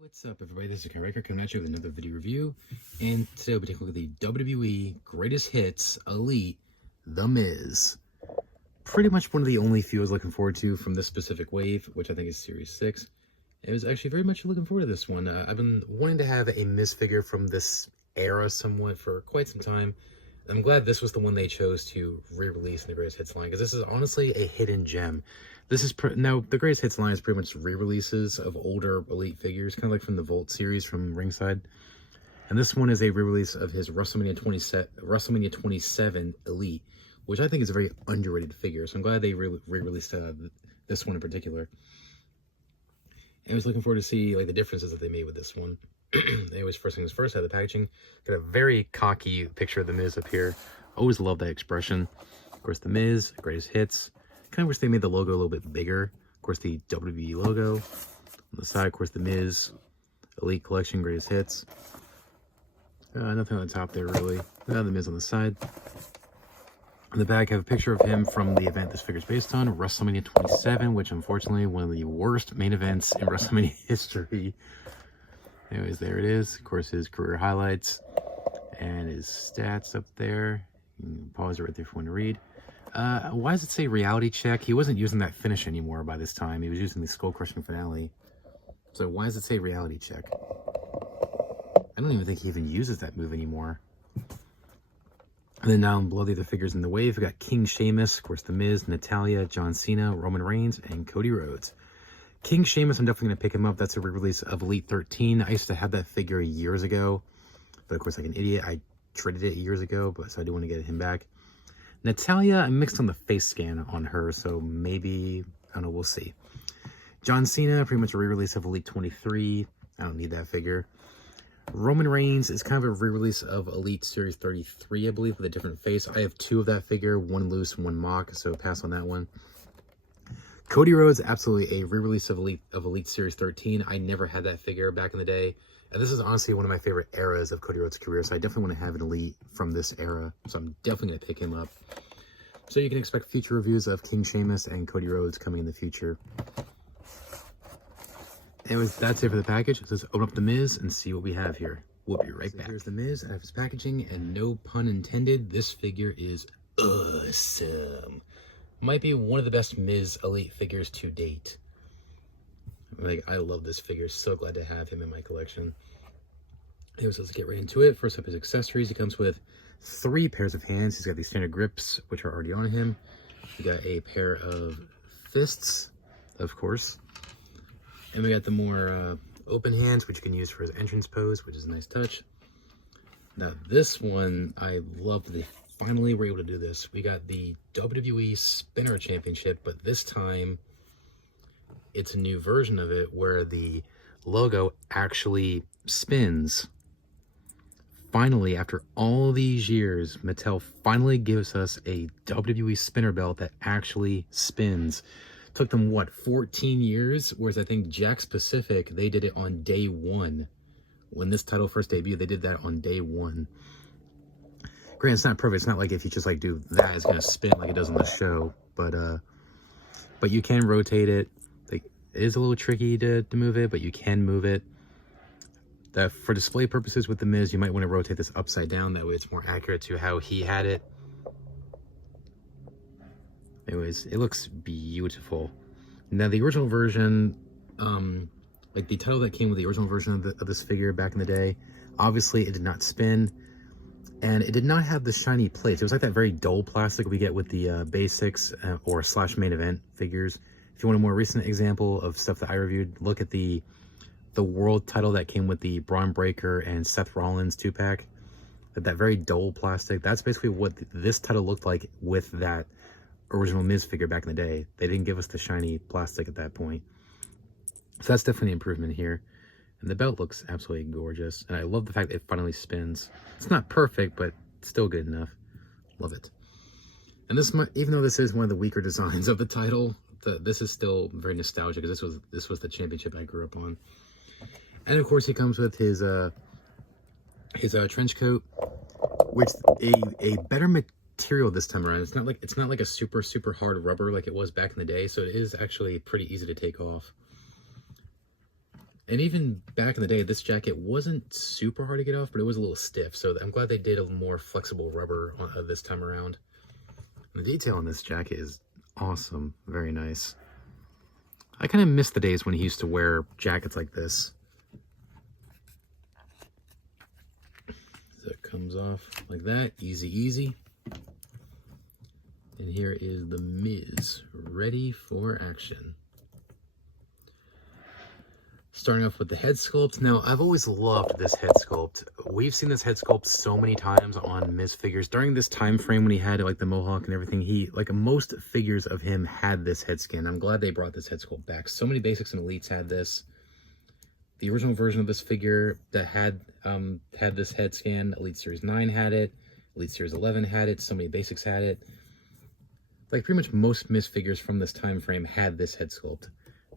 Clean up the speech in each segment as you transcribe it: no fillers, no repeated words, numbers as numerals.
What's up, everybody? This is Ken Raker coming at you with another video review, and today we'll be taking a look at the WWE Greatest Hits Elite The Miz. Pretty much one of the only few I was looking forward to from this specific wave, which I think is Series 6. I was actually very much looking forward to this one. I've been wanting to have a Miz figure from this era somewhat for quite some time. I'm glad this was the one they chose to re-release in the Greatest Hits line, because this is honestly a hidden gem. This is now the Greatest Hits line is pretty much re-releases of older Elite figures, kind of like from the Volt series from Ringside. And this one is a re-release of his WrestleMania 27 Elite, which I think is a very underrated figure. So I'm glad they re-released this one in particular. And I was looking forward to see like the differences that they made with this one. Anyways, first things first, I have the packaging. Got a very cocky picture of the Miz up here. Always love that expression. Of course, the Miz, Greatest Hits. Kind of wish they made the logo a little bit bigger. Of course, the WWE logo. On the side, of course, the Miz Elite Collection, Greatest Hits. Nothing on the top there, really. The Miz on the side. On the back, I have a picture of him from the event this figure is based on, WrestleMania 27, which unfortunately, one of the worst main events in WrestleMania history. Anyways, there it is. Of course, his career highlights and his stats up there. You can pause it right there for one to read. Why does it say reality check? He wasn't using that finish anymore by this time. He was using the skull crushing finale. So why does it say reality check? I don't even think he even uses that move anymore. And then down below the other figures in the wave, we got King Sheamus, of course, The Miz, Natalya, John Cena, Roman Reigns, and Cody Rhodes. King Sheamus, I'm definitely going to pick him up. That's a re-release of Elite 13. I used to have that figure years ago. But of course, like an idiot, I traded it years ago, so I do want to get him back. Natalya, I mixed on the face scan on her, so maybe, I don't know, we'll see. John Cena, pretty much a re-release of Elite 23. I don't need that figure. Roman Reigns is kind of a re-release of Elite Series 33, I believe, with a different face. I have two of that figure, one loose, one mock, so pass on that one. Cody Rhodes, absolutely a re-release of Elite Series 13. I never had that figure back in the day. And this is honestly one of my favorite eras of Cody Rhodes' career, so I definitely want to have an Elite from this era. So I'm definitely going to pick him up. So you can expect future reviews of King Sheamus and Cody Rhodes coming in the future. Anyways, that's it for the package. Let's open up the Miz and see what we have here. We'll be right back. Here's the Miz. I have his packaging, and no pun intended, this figure is awesome. Might be one of the best Miz Elite figures to date. Like, I love this figure. So glad to have him in my collection. Anyways, let's get right into it. First up, his accessories. He comes with 3 pairs of hands. He's got these standard grips, which are already on him. We got a pair of fists, of course. And we got the more open hands, which you can use for his entrance pose, which is a nice touch. Now, this one, I love the... Finally, we're able to do this. We got the WWE Spinner Championship, but this time it's a new version of it where the logo actually spins. Finally, after all these years, Mattel finally gives us a WWE spinner belt that actually spins. Took them, what, 14 years? Whereas I think Jakks Pacific, they did it on day 1. When this title first debuted, they did that on day 1. Granted, it's not perfect. It's not like if you just like do that, it's gonna spin like it does on the show. But you can rotate it. Like, it is a little tricky to move it, but you can move it. That for display purposes with the Miz, you might want to rotate this upside down. That way, it's more accurate to how he had it. Anyways, it looks beautiful. Now, the original version, like the title that came with the original version of this figure back in the day, obviously it did not spin. And it did not have the shiny plates. It was like that very dull plastic we get with the basics or / main event figures. If you want a more recent example of stuff that I reviewed, look at the world title that came with the Braun Breaker and Seth Rollins 2-pack. That very dull plastic. That's basically what this title looked like with that original Miz figure back in the day. They didn't give us the shiny plastic at that point. So that's definitely an improvement here. And the belt looks absolutely gorgeous. And I love the fact that it finally spins. It's not perfect, but still good enough. Love it. And this, even though this is one of the weaker designs of the title, this is still very nostalgic, because this was the championship I grew up on. And of course, he comes with his trench coat, which a better material this time around. It's not like a super hard rubber like it was back in the day. So it is actually pretty easy to take off. And even back in the day, this jacket wasn't super hard to get off, but it was a little stiff. So I'm glad they did a more flexible rubber this time around. And the detail on this jacket is awesome. Very nice. I kind of miss the days when he used to wear jackets like this. So it comes off like that. Easy, easy. And here is the Miz, ready for action. Starting off with the head sculpt. Now, I've always loved this head sculpt. We've seen this head sculpt so many times on Miz figures. During this time frame when he had like the mohawk and everything, like most figures of him had this head skin. I'm glad they brought this head sculpt back. So many basics and elites had this. The original version of this figure that had this head scan, Elite Series 9 had it, Elite Series 11 had it, so many basics had it. Like pretty much most Miz figures from this time frame had this head sculpt.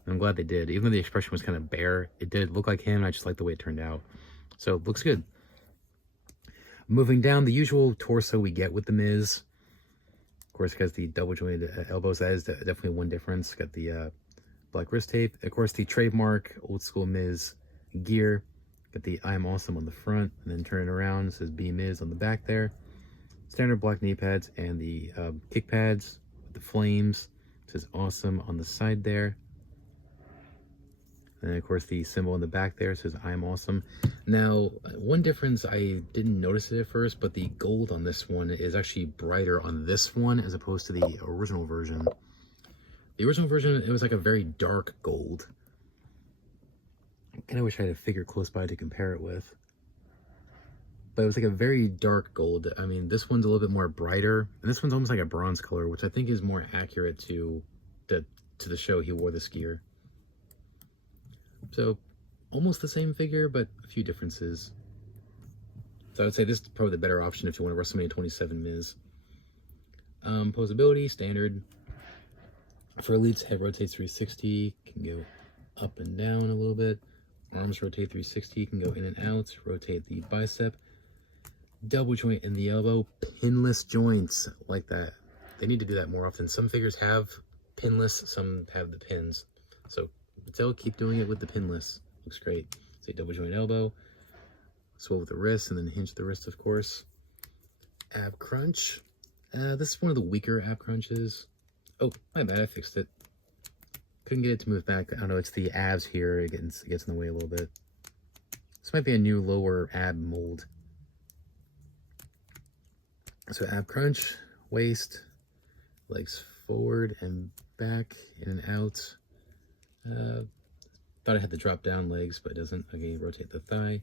I'm glad they did. Even though the expression was kind of bare, it did look like him. I just like the way it turned out. So it looks good. Moving down, the usual torso we get with the Miz. Of course, it has the double jointed elbows. That is definitely one difference. Got the black wrist tape. Of course, the trademark old school Miz gear. Got the I am awesome on the front, and then turn it around. It says Be Miz on the back there. Standard black knee pads and the kick pads with the flames. It says awesome on the side there. And of course the symbol on the back there says I'm awesome. Now, one difference, I didn't notice it at first, but the gold on this one is actually brighter on this one as opposed to the original version. The original version, it was like a very dark gold. I kind of wish I had a figure close by to compare it with. But it was like a very dark gold. I mean, this one's a little bit more brighter. And this one's almost like a bronze color, which I think is more accurate to the show he wore this gear. So, almost the same figure, but a few differences. So I would say this is probably the better option if you want a WrestleMania 27 Miz. Posability, standard. For Elites, head rotates 360, can go up and down a little bit. Arms rotate 360, can go in and out, rotate the bicep. Double joint in the elbow, pinless joints, like that. They need to do that more often. Some figures have pinless, some have the pins. So they'll keep doing it with the pinless. Looks great. Say double joint elbow, swivel the wrist, and then hinge the wrist, of course. Ab crunch. This is one of the weaker ab crunches. Oh, my bad, I fixed it. Couldn't get it to move back. I don't know, it's the abs here. It gets in the way a little bit. This might be a new lower ab mold. So ab crunch, waist, legs forward and back, in and out. Thought I had the drop down legs, but it doesn't. Okay, rotate the thigh,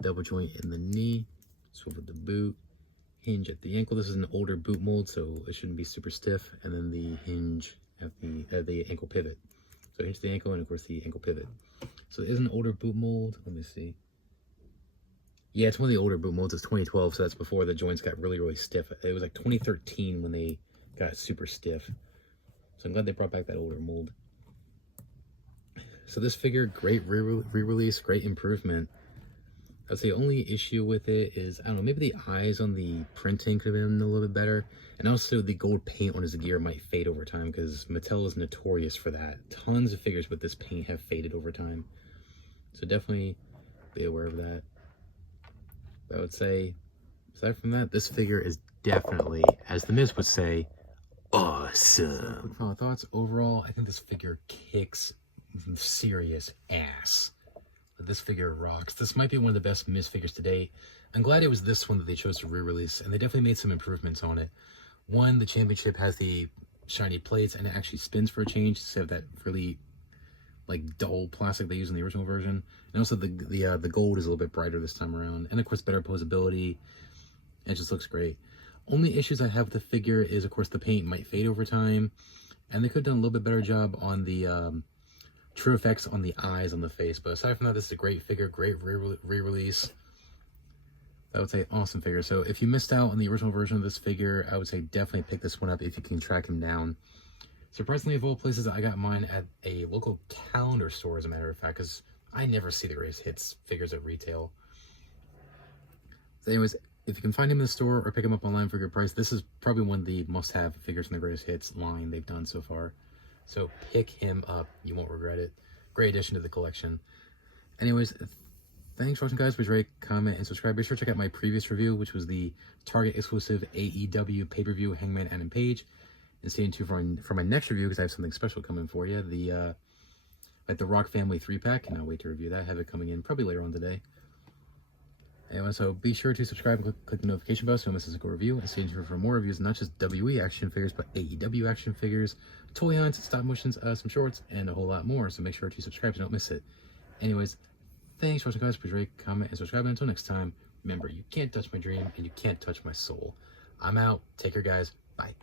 double joint in the knee, swivel the boot, hinge at the ankle. This is an older boot mold, so it shouldn't be super stiff. And then the hinge at the ankle pivot. So hinge the ankle and of course the ankle pivot. So it is an older boot mold. Let me see. Yeah, it's one of the older boot molds. It's 2012, so that's before the joints got really, really stiff. It was like 2013 when they got super stiff. So I'm glad they brought back that older mold. So this figure, great re-release, great improvement. I'd say the only issue with it is, I don't know, maybe the eyes on the printing could have been a little bit better. And also the gold paint on his gear might fade over time because Mattel is notorious for that. Tons of figures with this paint have faded over time. So definitely be aware of that. But I would say, aside from that, this figure is definitely, as The Miz would say, awesome. Final thoughts, overall, I think this figure kicks serious ass. This figure rocks. This might be one of the best Miz figures to date. I'm glad it was this one that they chose to re-release, and they definitely made some improvements on it. One, the championship has the shiny plates, and it actually spins for a change instead of that really like dull plastic they used in the original version. And also the gold is a little bit brighter this time around, and of course better posability. It just looks great. Only issues I have with the figure is, of course, the paint might fade over time, and they could have done a little bit better job on the true effects on the eyes on the face. But aside from that, this is a great figure, great re-release. I would say awesome figure. So if you missed out on the original version of this figure, I would say definitely pick this one up if you can track him down. Surprisingly, of all places, I got mine at a local calendar store, as a matter of fact, because I never see the Greatest Hits figures at retail. So anyways, if you can find him in the store or pick him up online for a good price, this is probably one of the must-have figures in the Greatest Hits line they've done so far. So pick him up. You won't regret it. Great addition to the collection. Anyways, thanks for watching, guys. Please rate, comment, and subscribe. Be sure to check out my previous review, which was the Target exclusive AEW pay-per-view Hangman Adam Page. And stay tuned for my next review, because I have something special coming for you. The Rock Family 3-pack. Cannot wait to review that. Have it coming in probably later on today. Anyway, so be sure to subscribe and click the notification bell so you don't miss a single review. And stay tuned for more reviews, not just WWE action figures, but AEW action figures, toy hunts, stop motions, some shorts, and a whole lot more. So make sure to subscribe so you don't miss it. Anyways, thanks for watching, guys. Please rate, comment, and subscribe. And until next time, remember, you can't touch my dream and you can't touch my soul. I'm out. Take care, guys. Bye.